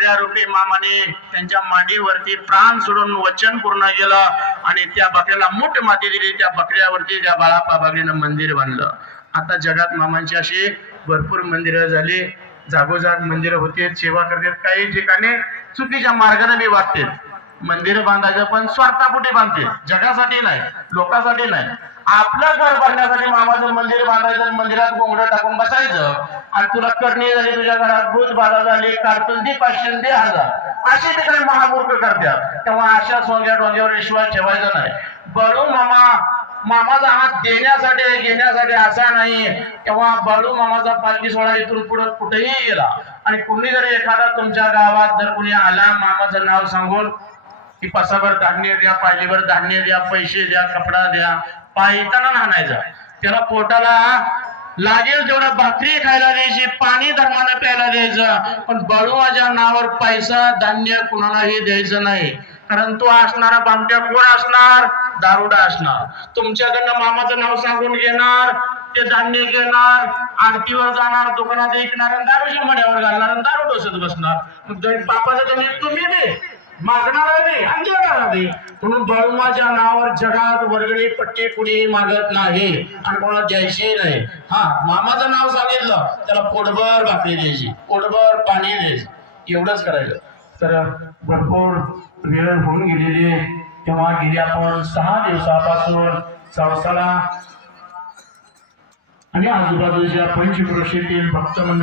बकऱ्यारूपी मामाने त्यांच्या मांडीवरती प्राण सोडून वचन पूर्ण केलं आणि त्या बकऱ्याला मूठ माती दिली. त्या बकऱ्यावरती त्या बाळापा बागडीनं मंदिर बांधलं. आता जगात मामांची अशी भरपूर मंदिरं झाली. जागोजाग मंदिरं होते. सेवा करतात. काही ठिकाणी चुकीच्या मार्गाने बी वागतात. मंदिर बांधायचं पण स्वार्थापोटी बांधते. जगासाठी नाही लोकांसाठी नाही. आपलं घर बांधण्यासाठी मामाचं मंदिर बांधायचं मंदिरात गोंगडं टाकून बसायचं. आणि तुला करणी झाली तुझ्या घरात भूत बाधा झाली कार्टून दे पाचशे दे हजार. असे ठिकाणी महामूर्ख करतात. तेव्हा अशा सोंग्या डोंग्यावर विश्वास ठेवायचा नाही. बळू मामा मामाचा हात देण्यासाठी घेण्यासाठी असा नाही. तेव्हा बाळू मामाचा पालखी सोहळा इथून पुढे कुठेही गेला. आणि कुणी जर एखादा तुमच्या गावात जर कुणी आला मामाचं नाव सांगून की पसाभर धान्य द्या पाहिजेभर धान्य द्या पैसे द्या कपडा द्या पायताना आणायचा. त्याला पोटाला लागेल तेवढं भाकरी खायला द्यायची पाणी धर्मानं प्यायला द्यायचं पण बळूआच्या नावावर पैसा धान्य कुणालाही द्यायचं नाही. कारण तो असणारा बामट्या कोण असणार? दारुडा असणार. तुमच्याकडनं मामाचं नाव सांगून घेणार ते धान्य घेणार आरतीवर जाणार दुकानात विकणार आणि दारूच्या मड्यावर घालणार आणि दारू डोसत बसणार बापाचं तुम्ही तुम्ही दे मागणार नाही आणि देणार नाही. म्हणून बाळूमाच्या नावावर जगात वर्गणी पट्टी कुणी मागत नाही. आणि कोणाला द्यायची नाही. हा मामाचं नाव सांगितलं त्याला पोटभर भाकरी द्यायची पोटभर पाणी द्यायचं. एवढंच करायचं. तर भरपूर वेळ होऊन गेलेली आहे. तेव्हा गेली आपण सहा दिवसापासून चौसाला. आणि आजूबाजूच्या पंचक्रोशीतील भक्त